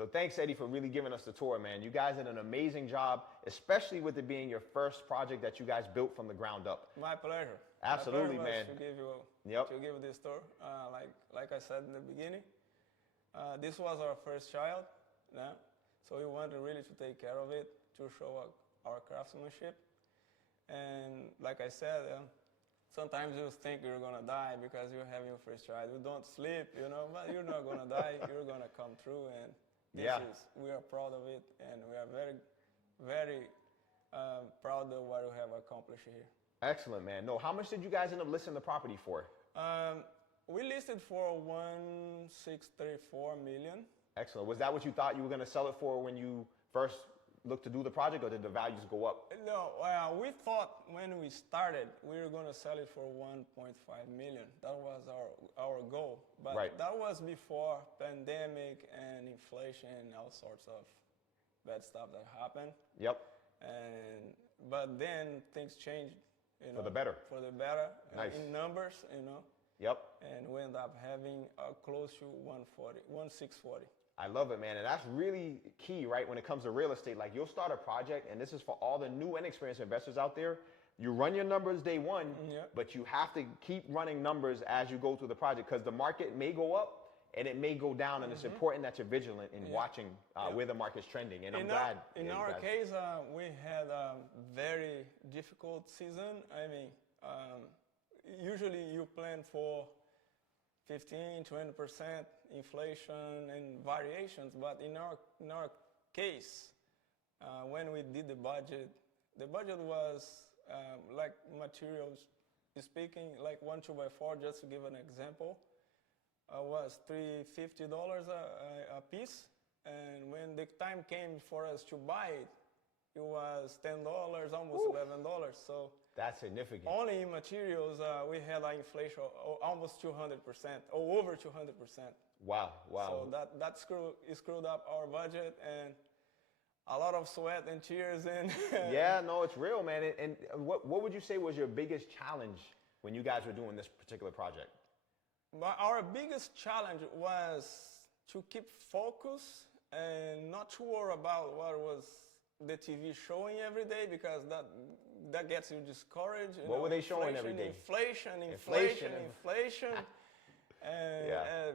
So thanks, Eddie, for really giving us the tour, man. You guys did an amazing job, especially with it being your first project that you guys built from the ground up. My pleasure. Absolutely, My pleasure man. To give this tour. Like I said in the beginning, this was our first child, yeah? So we wanted really to take care of it, to show our craftsmanship. And like I said, sometimes you think you're gonna die because you're having your first child. You don't sleep, but you're not gonna die. You're gonna come through, and we are proud of it, and we are very, very proud of what we have accomplished here. Excellent, man. No, how much did you guys end up listing the property for? We listed for 1,634 million. Excellent. Was that what you thought you were going to sell it for when you first looked to do the project, or did the values go up? No, we thought when we started we were going to sell it for 1.5 million. That was our goal. But that was before pandemic and inflation and all sorts of bad stuff that happened. Yep. But then things changed. For the better. For the better. Nice. In numbers, Yep. And we end up having close to 1,640. I love it, man. And that's really key, right? When it comes to real estate, like you'll start a project, and this is for all the new and experienced investors out there. You run your numbers day one, but you have to keep running numbers as you go through the project, because the market may go up and it may go down, and it's important that you're vigilant in watching where the market's trending. And I'm glad. In our case, we had a very difficult season. I mean, usually you plan for 15, 20% inflation and variations, but in our case, when we did the budget was like materials speaking, like 1 2x4, just to give an example, was $350 a piece, and when the time came for us to buy it, it was $10, almost $11. So that's significant. Only in materials, we had an inflation almost 200%, or over 200%. Wow. So that screwed up our budget, and a lot of sweat and tears. And yeah, no, it's real, man. And what would you say was your biggest challenge when you guys were doing this particular project? Our biggest challenge was to keep focus and not to worry about what was the TV showing every day, because that gets you discouraged. What were they showing every day? Inflation, and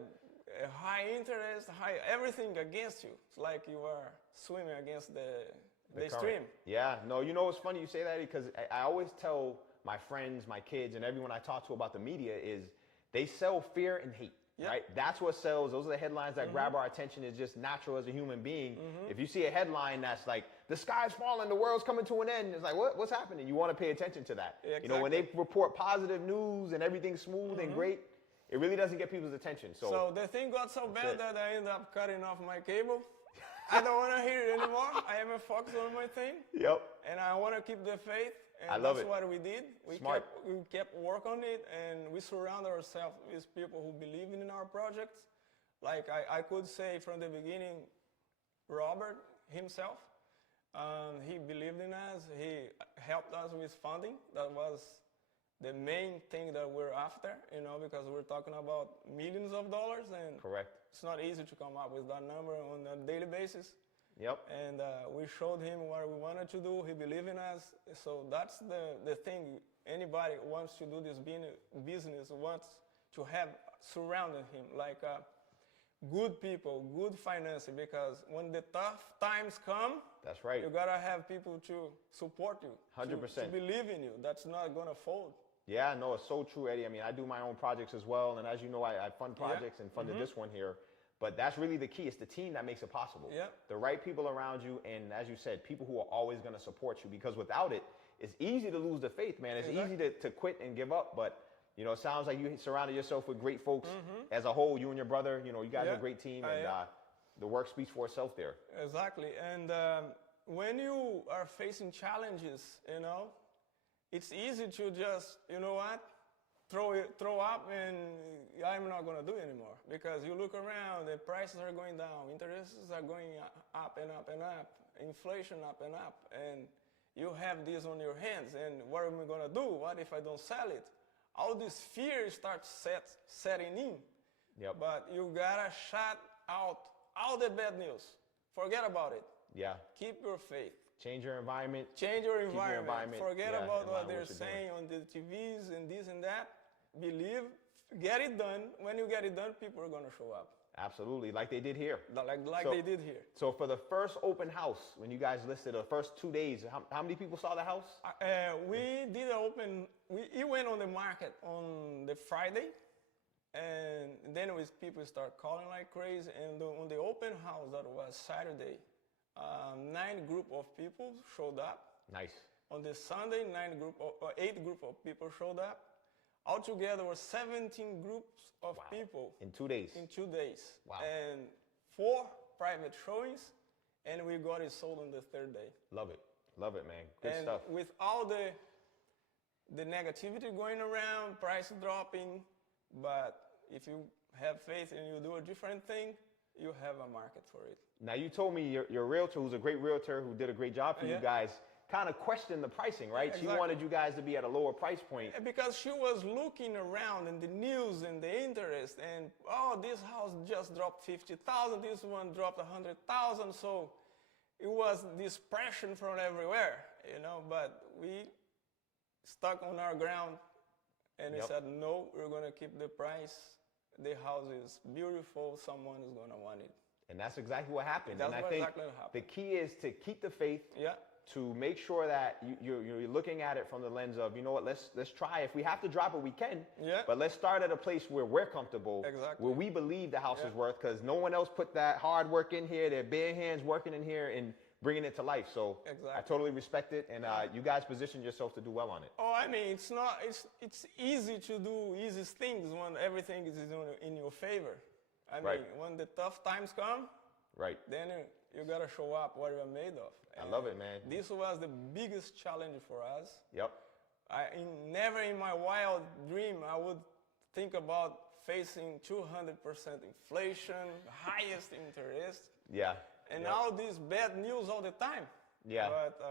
high interest, everything against you. It's like you are swimming against the stream. Yeah, no, it's funny you say that, because I always tell my friends, my kids, and everyone I talk to about the media is they sell fear and hate. Yep. Right? That's what sells. Those are the headlines that grab our attention. It's just natural as a human being. If you see a headline that's like, the sky's falling, the world's coming to an end, it's like, what's happening? You want to pay attention to that. Exactly. When they report positive news and everything's smooth and great, it really doesn't get people's attention. So the thing got so bad that I ended up cutting off my cable. I don't want to hear it anymore. I am focused on my thing. Yep. And I want to keep the faith. And I love that's what we did. We kept work on it, and we surround ourselves with people who believe in our projects. Like I could say from the beginning, Robert himself, he believed in us. He helped us with funding. That was the main thing that we're after, because we're talking about millions of dollars, and it's not easy to come up with that number on a daily basis. Yep. And we showed him what we wanted to do. He believed in us. So that's the thing. Anybody wants to do this business wants to have surrounding him, like good people, good financing, because when the tough times come, that's right, you gotta have people to support you, 100%, to believe in you. That's not gonna fold. Yeah, no, it's so true, Eddie. I mean, I do my own projects as well, and as you know, I fund projects and funded this one here. But that's really the key. It's the team that makes it possible. Yeah. The right people around you, and as you said, people who are always going to support you, because without it, it's easy to lose the faith, man. It's easy to quit and give up, but it sounds like you surrounded yourself with great folks as a whole. You and your brother, you guys are a great team, and the work speaks for itself there. Exactly. And when you are facing challenges, it's easy to just, throw up, and I'm not going to do it anymore, because you look around, the prices are going down, interests are going up and up and up, inflation up and up, and you have this on your hands, and what am I going to do? What if I don't sell it? All this fear starts setting in. Yep. But you got to shut out all the bad news. Forget about it. Yeah. Keep your faith. Change your environment. Change your Keep your environment. Forget yeah, about in line what with they're you're saying doing. on the TVs and this and that. Believe, get it done. When you get it done, people are going to show up. Absolutely, like they did here. Like So- they did here. So for the first open house, when you guys listed the first 2 days, how many people saw the house? We did an open, it went on the market on the Friday, and then it was people start calling like crazy, and on the open house that was Saturday, 9 group of people showed up. Nice. On the Sunday, 8 group of people showed up. Altogether were 17 groups of people In 2 days. in 2 days. Wow. And 4 private showings, and we got it sold on the 3rd day. Love it. Love it, man. Good And stuff. with all the negativity going around, price dropping, but if you have faith and you do a different thing, you have a market for it. Now you told me your realtor, who's a great realtor, who did a great job for you Yeah. guys, kind of questioned the pricing, right? Yeah, She exactly. wanted you guys to be at a lower price point. Because she was looking around in the news and the interest, and oh, this house just dropped 50,000, this one dropped 100,000, so it was this pressure from everywhere, you know. But we stuck on our ground, and we Yep. said no, we're gonna keep the price. The house is beautiful. Someone is gonna want it. And that's exactly what happened. That's and I what think exactly happened. the key is to keep the faith, Yeah. to make sure that you're looking at it from the lens of, you know what, let's try. If we have to drop it, we can. Yeah. But let's start at a place where we're comfortable, Exactly. where we believe the house Yeah. is worth, because no one else put that hard work in here, their bare hands working in here and bringing it to life. So I Exactly. totally respect it, and you guys positioned yourself to do well on it. Oh, I mean, it's easy to do easy things when everything is in your favor. I mean, Right. when the tough times come, Right. then you gotta show up what you're made of. I love it, man. This was the biggest challenge for us. Yep. Never in my wild dream I would think about facing 200% inflation, highest interest, Yeah. and Yep. all this bad news all the time. Yeah. But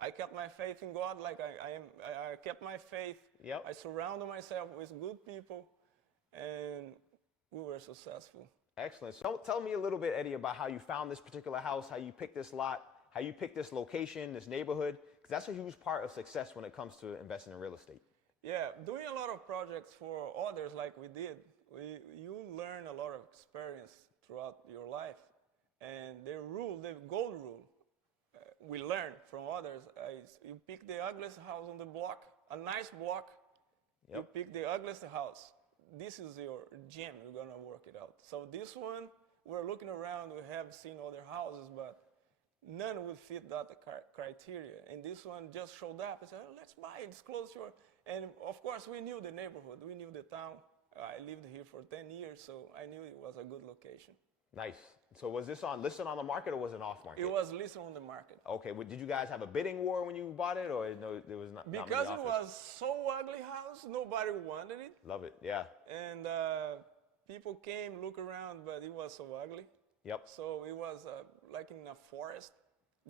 I kept my faith in God, like I kept my faith. Yep. I surrounded myself with good people, and we were successful. Excellent. So tell me a little bit, Eddie, about how you found this particular house, how you picked this lot, how you picked this location, this neighborhood, because that's a huge part of success when it comes to investing in real estate. Yeah, doing a lot of projects for others like we did, you learn a lot of experience throughout your life. And the gold rule, we learn from others, is you pick the ugliest house on the block, a nice block, you Yep. pick the ugliest house. This is your gem, you're gonna work it out. So this one, we're looking around, we have seen other houses, but none would fit that criteria. And this one just showed up and said, oh, let's buy it, it's close to your, and of course we knew the neighborhood, we knew the town. I lived here for 10 years, so I knew it was a good location. Nice. So was this listed on the market or was it off market? It was listed on the market. Okay. Well, did you guys have a bidding war when you bought it, or no? There was not. Because not it many offers? was so ugly house, nobody wanted it. Love it. Yeah. And people came, look around, but it was so ugly. Yep. So it was like in a forest,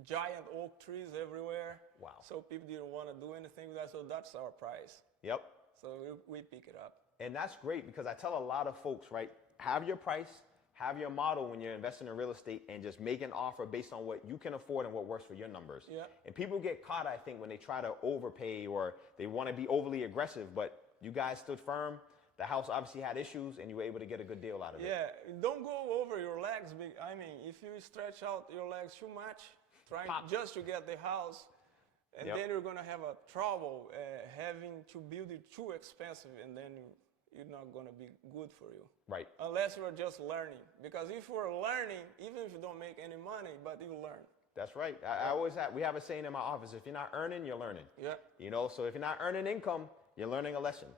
giant oak trees everywhere. Wow. So people didn't want to do anything with that, so that's our price. Yep. So we pick it up. And that's great, because I tell a lot of folks, right, have your price, have your model when you're investing in real estate, and just make an offer based on what you can afford and what works for your numbers. Yeah. And people get caught, I think, when they try to overpay or they want to be overly aggressive, but you guys stood firm. The house obviously had issues, and you were able to get a good deal out of it. Yeah, don't go over your legs. I mean, if you stretch out your legs too much, trying Pop. just to get the house, and Yep. then you're gonna have a trouble having to build it too expensive, and then you're not gonna be good for you. Right. Unless you're just learning. Because if you're learning, even if you don't make any money, but you learn. That's right. I always we have a saying in my office: if you're not earning, you're learning. Yeah. You know, so if you're not earning income, you're learning a lesson.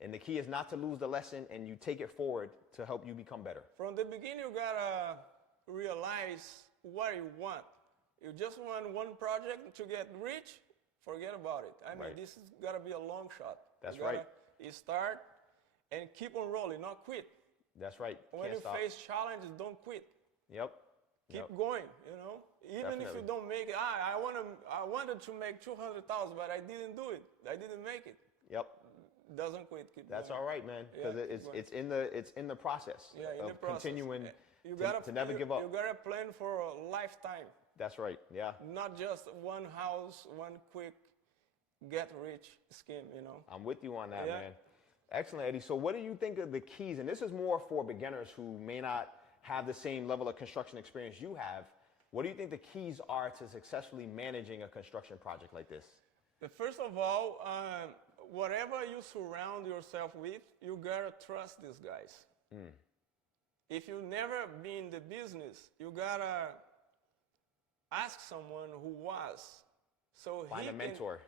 And the key is not to lose the lesson, and you take it forward to help you become better. From the beginning, you gotta realize what you want. You just want one project to get rich, forget about it. I mean, Right. this has gotta be a long shot. That's you gotta, right. You start and keep on rolling, not quit. That's right. When Can't you stop. face challenges, don't quit. Yep. Keep going, you know. Even if you Definitely. don't make it, I wanted to make 200,000, but I didn't do it. I didn't make it. Yep. Doesn't quit. Keep That's going. all right, man. Because Yeah, keep going. it's in the process Yeah, in of the process. continuing to never give up. You gotta plan for a lifetime. That's right. Yeah. Not just one house, one quick get-rich scheme. You know. I'm with you on that, Yeah. man. Excellent, Eddie. So what do you think of the keys? And this is more for beginners who may not have the same level of construction experience you have. What do you think the keys are to successfully managing a construction project like this? But first of all, whatever you surround yourself with, you gotta trust these guys. If you never been in the business, you gotta ask someone who was. So Find a mentor.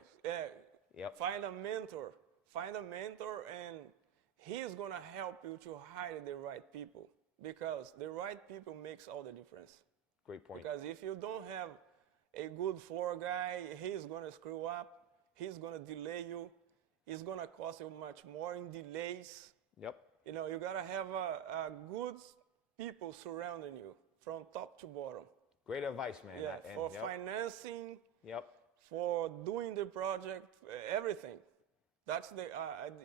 Yep. Find a mentor. Find a mentor, and he's gonna help you to hire the right people, because the right people makes all the difference. Great point. Because if you don't have a good floor guy, he's gonna screw up. He's gonna delay you. It's gonna cost you much more in delays. Yep. You know, you gotta have a good people surrounding you from top to bottom. Great advice, man. Yeah, for financing. Yep. For doing the project, everything. That's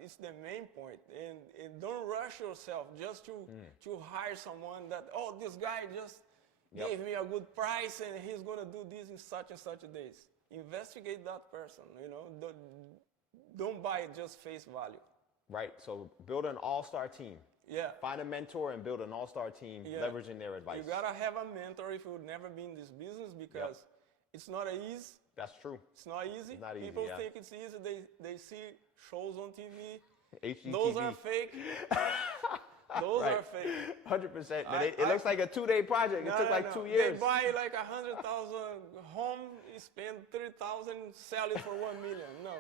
it's the main point. And don't rush yourself just to hire someone that, oh, this guy just gave me a good price and he's gonna do this in such and such days. Investigate that person, you know. Don't buy it just face value. Right. So build an all-star team. Yeah. Find a mentor and build an all-star team, leveraging their advice. You gotta have a mentor if you've never been in this business, because it's not easy. That's true. It's not easy. It's not easy. People think it's easy. They see shows on TV. HGTV. Those are fake. Those are fake. 100%. It looks like a 2-day project. It took like 2 years. They buy like 100,000 home, spend 3,000, sell it for 1 million. No,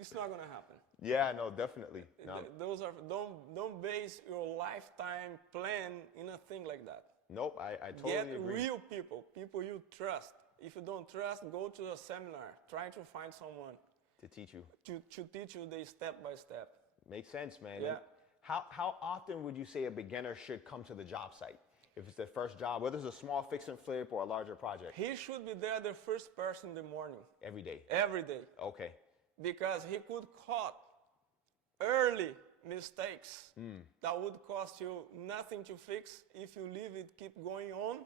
it's not gonna happen. Yeah, no, definitely. No. Those are don't base your lifetime plan in a thing like that. Nope, I totally agree. Get real people you trust. If you don't trust, go to a seminar. Try to find someone to teach you. To teach you the step by step. Makes sense, man. Yeah. How often would you say a beginner should come to the job site? If it's their first job, whether it's a small fix and flip or a larger project? He should be there the first person in the morning. Every day? Every day. Okay. Because he could caught early mistakes that would cost you nothing to fix. If you leave it, keep going on,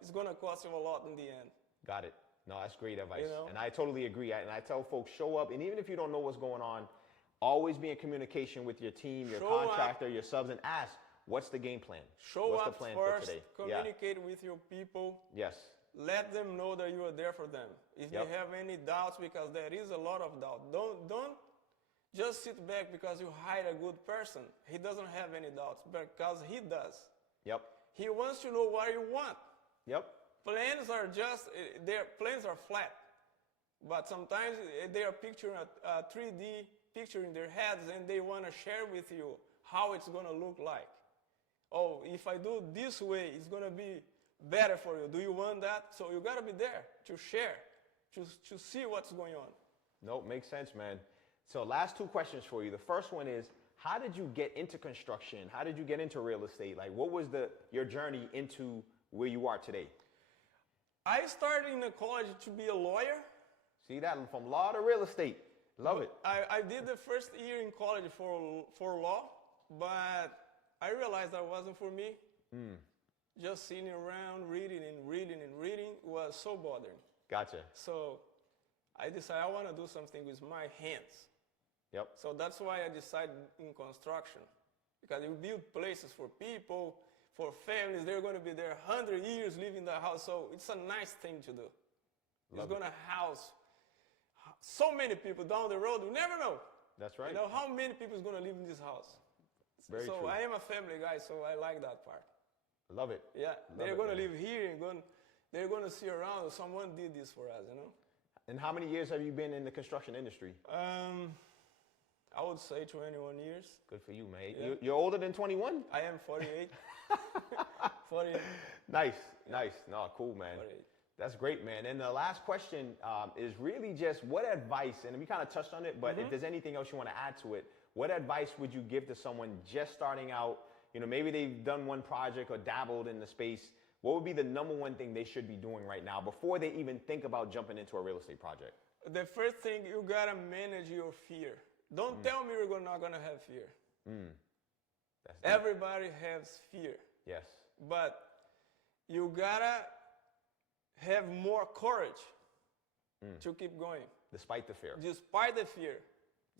it's going to cost you a lot in the end. Got it. No, that's great advice. You know? And I totally agree. And I tell folks, show up, and even if you don't know what's going on, always be in communication with your team, your contractor, your subs, and ask, what's the game plan? What's the plan first, for today? communicate with your people. Yes. Let them know that you are there for them. If they have any doubts, because there is a lot of doubt, don't just sit back because you hired a good person. He doesn't have any doubts, because he does. Yep. He wants to know what you want. Yep. Plans are their plans are flat, but sometimes they are picturing a 3D picture in their heads, and they want to share with you how it's going to look like. Oh, if I do this way, it's going to be better for you. Do you want that? So you got to be there to share, to see what's going on. Nope, makes sense, man. So last 2 questions for you. The first one is, how did you get into construction? How did you get into real estate? Like, what was your journey into where you are today? I started in college to be a lawyer. See that? From law to real estate. Love it. I did the first year in college for law, but I realized that wasn't for me. Just sitting around reading was so bothering. Gotcha. So I decided I want to do something with my hands. Yep. So that's why I decided in construction, because you build places for people, for families. They're going to be there 100 years living in the house. So it's a nice thing to do. It's going to house so many people down the road. You never know. That's right. You know how many people is going to live in this house. Very true. I am a family guy, so I like that part. Love it. Yeah, they're going to live here, and they're going to see around. Someone did this for us, you know. And how many years have you been in the construction industry? I would say 21 years. Good for you, mate. Yeah. You're older than 21? I am 48. 48. Nice. No, cool, man. 48. That's great, man. And the last question is really just what advice, and we kind of touched on it, but if there's anything else you want to add to it, what advice would you give to someone just starting out? You know, maybe they've done one project or dabbled in the space. What would be the number one thing they should be doing right now before they even think about jumping into a real estate project? The first thing, you got to manage your fear. Don't tell me you're not going to have fear. Everybody has fear. Yes. but you gotta have more courage to keep going. Despite the fear. Despite the fear.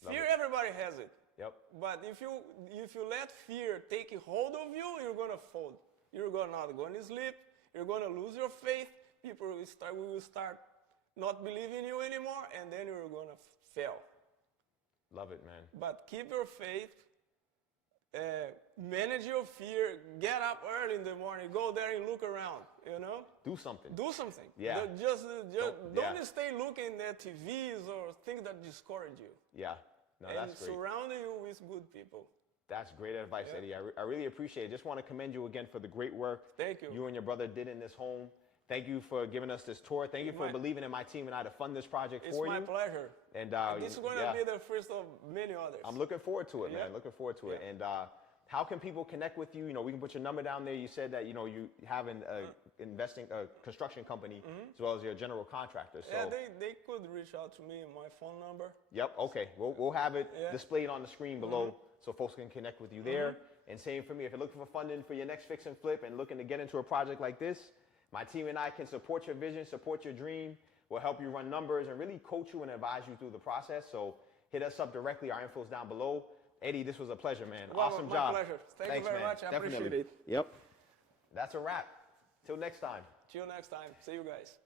Fear, everybody has it. Yep. But if you let fear take hold of you, you're gonna fold. You're not gonna sleep. You're gonna lose your faith. People will start not believing you anymore, and then you're gonna fail. Love it, man. But keep your faith. Manage your fear. Get up early in the morning. Go there and look around. Do something. Do something. Yeah. Don't stay looking at TVs or things that discourage you. Yeah. No, that's great. And surround you with good people. That's great advice, Eddie. I really appreciate it. Just want to commend you again for the great work Thank you. You and your brother did in this home. Thank you for giving us this tour. Thank you for believing in my team and I to fund this project for you. It's my pleasure. And this is going to be the first of many others. I'm looking forward to it, man. Looking forward to it. And how can people connect with you? We can put your number down there. You said that you have an construction company as well as you're a general contractor. So yeah, they could reach out to me on my phone number. Yep. Okay. We'll have it displayed on the screen below so folks can connect with you there. And same for me. If you're looking for funding for your next fix and flip and looking to get into a project like this, my team and I can support your vision, support your dream. We'll help you run numbers and really coach you and advise you through the process. So hit us up directly. Our info's down below. Eddie, this was a pleasure, man. Well, awesome my job. Pleasure. Thanks you very man. much. I appreciate it. Yep. That's a wrap. Till next time. Till next time. See you guys.